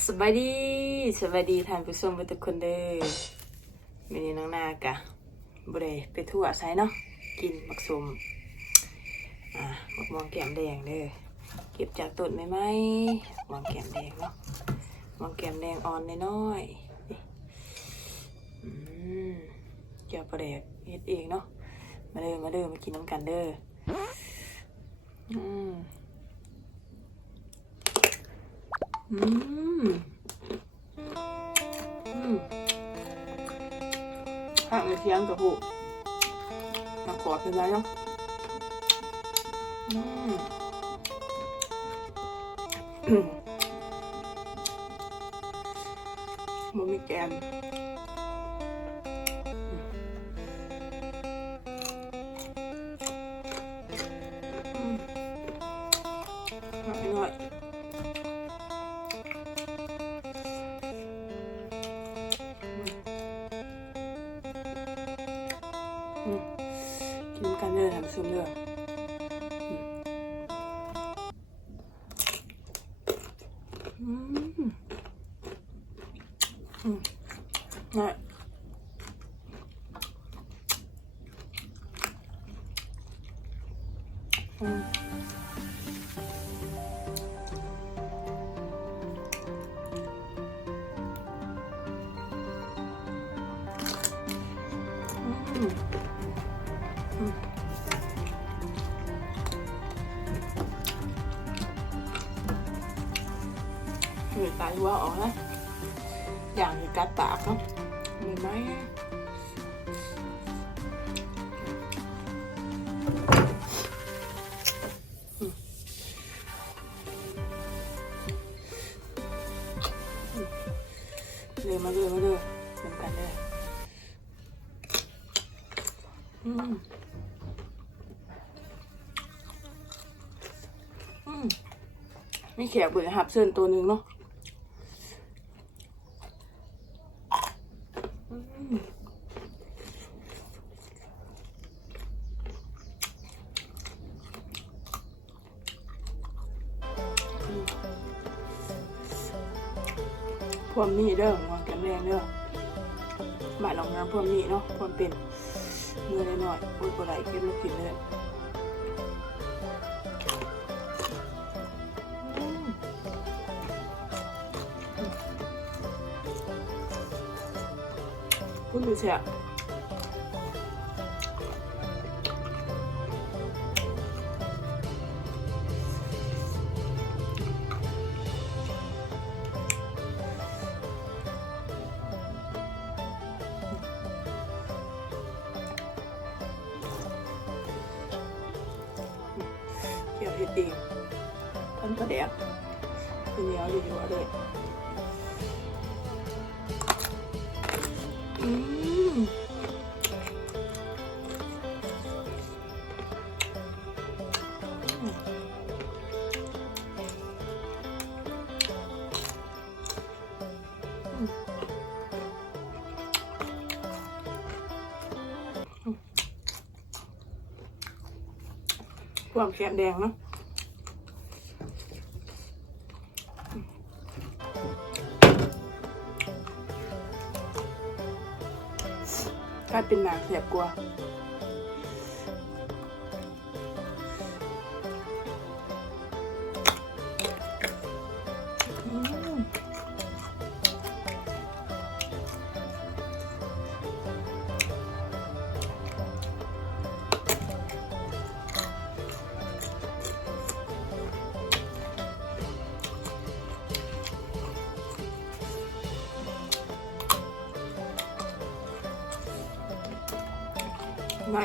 สบายดีสบายดีท่านผู้ชมทุกคนเด้อมื้อนี้น้องนากะบ่ได้ไปทั่วไสเนาะกินมักสมอ่ามักม่วงแก้มแดงเด้อเก็บจากต้นใหม่ๆม่วงแก้มแดงเนาะม่วงแก้มแดงอ่อนน้อยๆนี่อืมเกี่ยวประเดกเฮ็ดเองเนาะมาเด้อมาเด้อมากินน้ำกันเด้ออืม อืมอืมข้างในเทียงกับผูนักกอดเป็นไรเนาะอืม กินกันเด้อทำซุมเด้ออืมอืมนะอืมอืม ว่าอ๋อกนะอย่างกัดตากเขาเห็ไหมเลยมาเลยมาเลยเหมืนกันเลยอืมอืมมีแขกเปิดหับเชินตัวหนึ่งเนาะ วมนี่เนาะความเป็นเงินหน่อยๆโอ้ยปลาไหลเก็มมากินเลยคุณดูเชีย เกี่ยวเห็ดดีท่าน พวกเป็นแกมแดงเนาะกลายเป็นหนังเสียบกว่ ไม่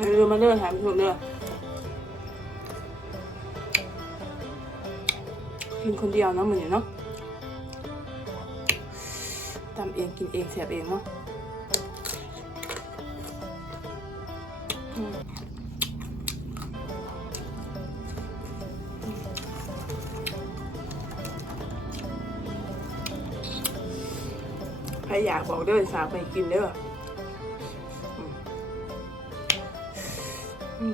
มาเด้อมาเด้อถามผู้ชมเด้อกินคนเดียวเนาะเหมือนเนาะทำเองกินเองเสียบเองเนาะใครอยากบอกเด้อสาวไปกินเด้ออื อื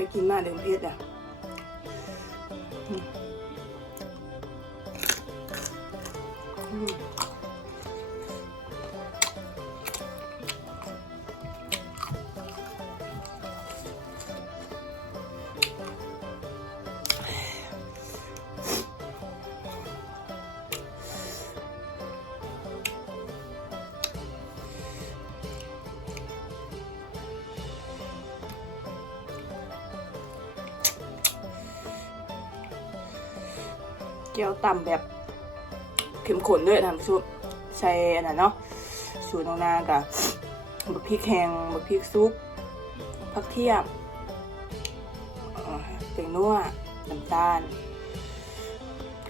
ไปกินมาเดิมเพชรอะ กี๊ยวต่ำแบบเข้มข้นด้วยทำซุปใส่อันนั้นเนาะสูตรน้องนากับบักพริกแห้งบักพริกซุปผักเทียมเอ่อเป็นนัวน้ำตาล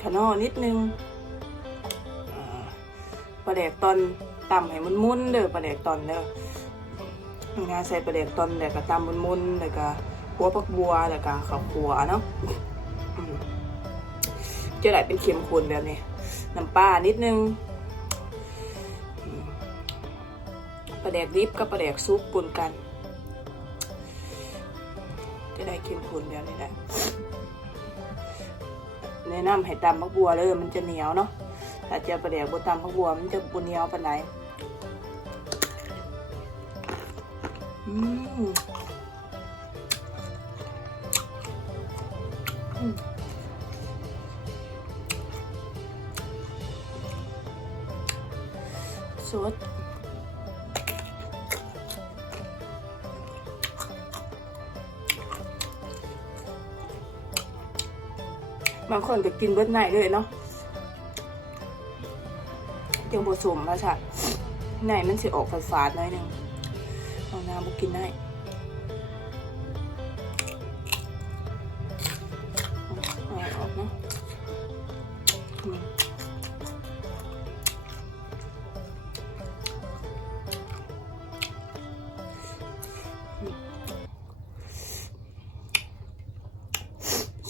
ขนอนิดนึงปลาแดกตอนตำให้มันมุนๆเด้อปลาแดกตอนเด้อน้องนใส่ปลาแดกตอนแล้วก็ตำมุนๆแล้วก็หัวผักบัวแล้วก็ข้าวคั่วเนาะ จะได้เป็นเค็มข้นแบบนี้น้ำปลานิดนึงปลาแดกดิบกับปลาแดกซุปปนกัน จะได้เค็มข้นแบบนี้แหละแนะนำให้ตำพักบัวเลยมันจะเหนียวเนาะถ้าจะปลาแดกบนตำพักบัวมันจะบนเหนียวปานไหนอืมอืม สดบางคนก็กินเบิดไนเลยเนาะยังผสมมาค่ะไนมันสิออกฝาดๆหน่อยหนึงเอาน้ำบุกินได้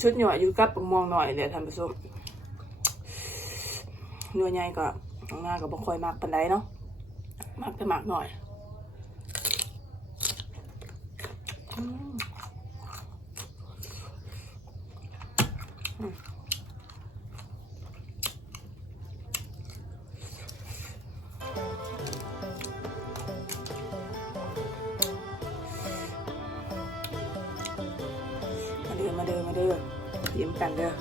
ชุดหน่อยอยู่กับปังมองหน่อยเลยท่านผู้ชมหน่วยใหญ่ก็งานก็บ่ค่อยมากปันไดเนาะมากแต่มากหน่อยอืม กันเด้อ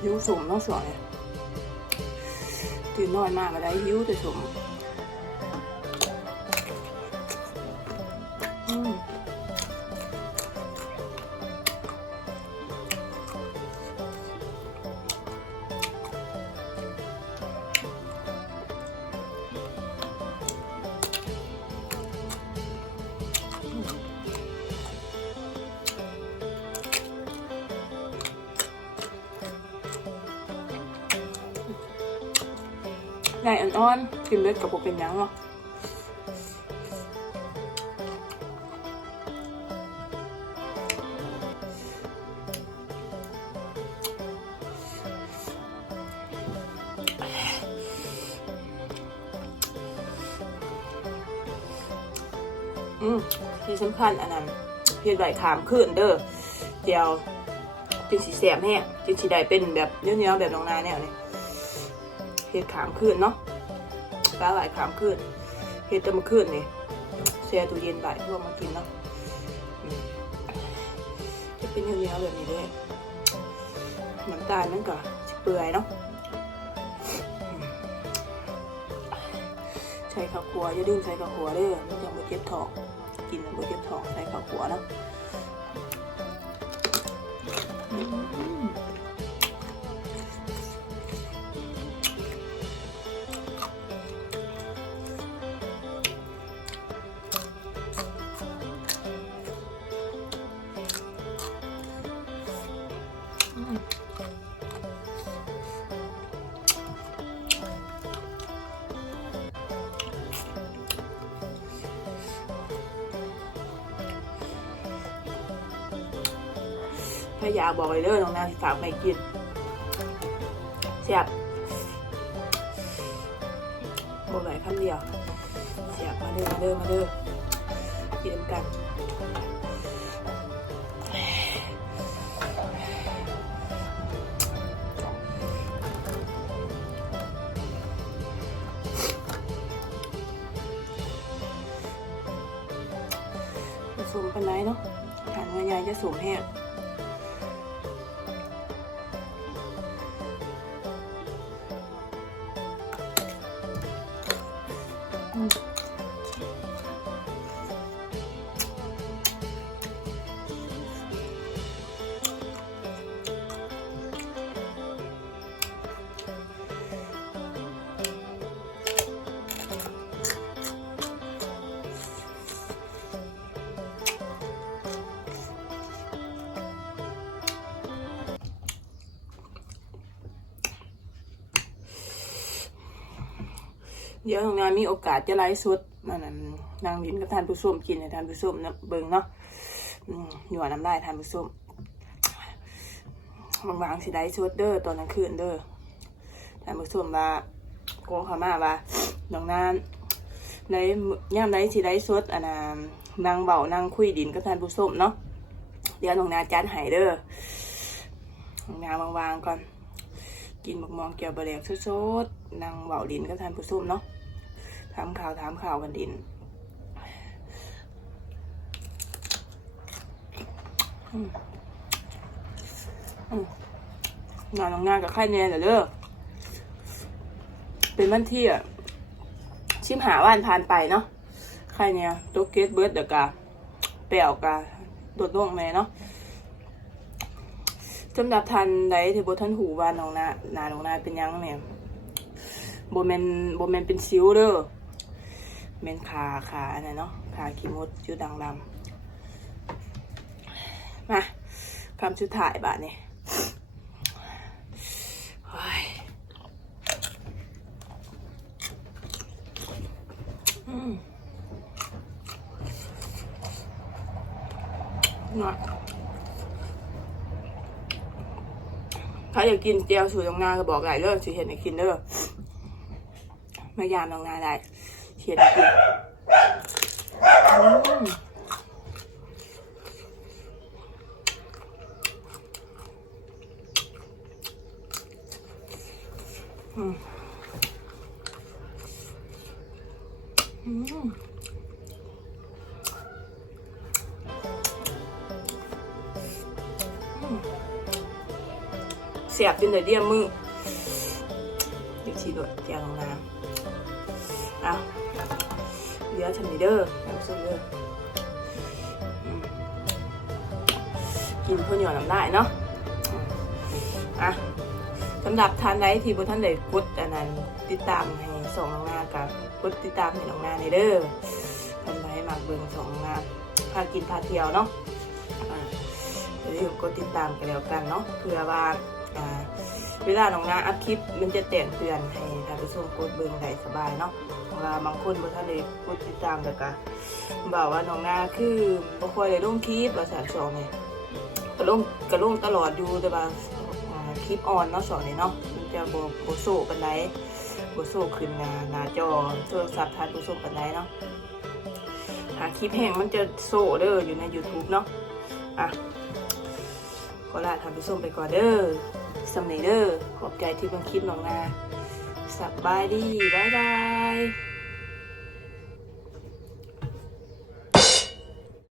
หิวสมเนาะสวยตื่นน้อนมากก็ได้หิวแต่สม ไงอ่อนๆกินเลือดกับโบเป็นยังเนาะอืมที่สำคัญอันนั้นเพียรใบขามขึ้นเด้อเดียวจึงสีแสบแห้งจึงสีได้เป็นแบบเนื้อๆแบบน้องนาแนวนี่ เฮ็ดขามขึ้นเนาะปลาไหลขามขึ้นเฮ็ดแตะมาขึ้นนี่แช่ตู้เย็นไว้เพื่อมากินเนาะจะเป็นเนื้อๆแบบนี้เลยน้ำตาลนั่นก็สิเปื่อยเนาะใช้ข้าวคั่วอย่าลืมใช้ข้าวคั่วเด้อมันจะบ่เจ็บท้องกินแล้วบ่เจ็บท้องใส่ข้าวขัวเนาะ ถ้าอยากบอกเลยเด้อน้องนาสิฝากไม่กินเสียบบอกเลายคำเดียวเสียบมาเด้อมาเด้อมาเด้อกินกันสูงปันไหนเนาะฐานงานใหญ่จะสูงแห้ง เดี๋ยวทำงานมีโอกาสจะไลฟ์สดมานั่นนางลิ้นกับทานผู้ชมกินให้ทานผู้ชมนะเบิ่งเนาะหยวน้ำลายทานผู้ชมบางๆสิไลฟ์สดเด้อตอนกลางคืนเด้อทานผู้ชมว่าโกขามาว่าน้องนานในย่ามไลฟ์สิไลฟ์สดอันน่ะนางเบานางคุยดินกับทานผู้ชมเนาะเดี๋ยวน้องนาจัดให้เด้อน้องนาวางๆก่อน กินบักมองเกี่ยวบะแหลกสดๆนางเบาดินกับทานผู้ชมเนาะถามข่าวถามข่าวกันดินอืมอืมงานของงานกับค่ายแนนเด้อเด้อเป็นวันที่อะชิมหาว่านผ่านไปเนาะค่ายเนี่ยโตเกตเบิร์ดเดกาแปลวกาโดดล่วงแม่เนาะ สำหรับทันใดที่บท่านหูว่าน้องนาหนาน้องนาเป็นยังเนี่ยโบแมนโบแมนเป็นซิวเด้อเมนขาขาอันนั้นเนาะขาขีมดชื่อดังดำมาคำชุดถ่ายบาทนี่โอ้ยอืมหน่อย ถ้าอยากกินเจียวสูตรตรงนาก็บอกหลายเรื่องสิเห็นให้กินเด้อมายามตรงนาได้เขียนให้กิน เสียบจนเดือดเดียมมือเดี๋ยวชีดดเจียวลงน้ำเอาเดี๋ยวฉันนี่เด้อเอาส้มเด้อกินเพื่อหย่อนน้ำได้เนาะอะสำหรับทานใดที่บท่านใดกดอันนั้นติดตามให้ส่งน้องนากับกดติดตามให้น้องนาในเด้อทานใดมากเบิ่งส่งน้องนาพากินพาเที่ยวเนาะอ่าอย่าลืมกดติดตามกันแล้วกันเนาะเพื่อว่า เวลาน้องนาอัพคลิปมันจะแจ้งเตือนให้ท่านผู้ชมกดเบิ่งได้สบายเนาะเวลาบางคนบ่ทันได้กดติดตามแต่ก็บอกว่าน้องนาคือบ่ค่อยได้ลงคลิปว่าซั่นสองนี่ก็ลงก็ลงตลอดอยู่แต่ว่าคลิปออนเนาะสองนี่เนาะมันจะบ่บ่โซปานใดบ่โซขึ้นหน้าหน้าจอโทรศัพท์ท่านผู้ชมปานใดเนาะหาคลิปแห้งมันจะโซเด้ออยู่ใน YouTube เนาะอะ ขอลาท่านผู้ชมไปก่อนเด้อสำเนเด้อขอบใจที่เบิ่งคลิปน้องนาสบายดีบ๊ายบาย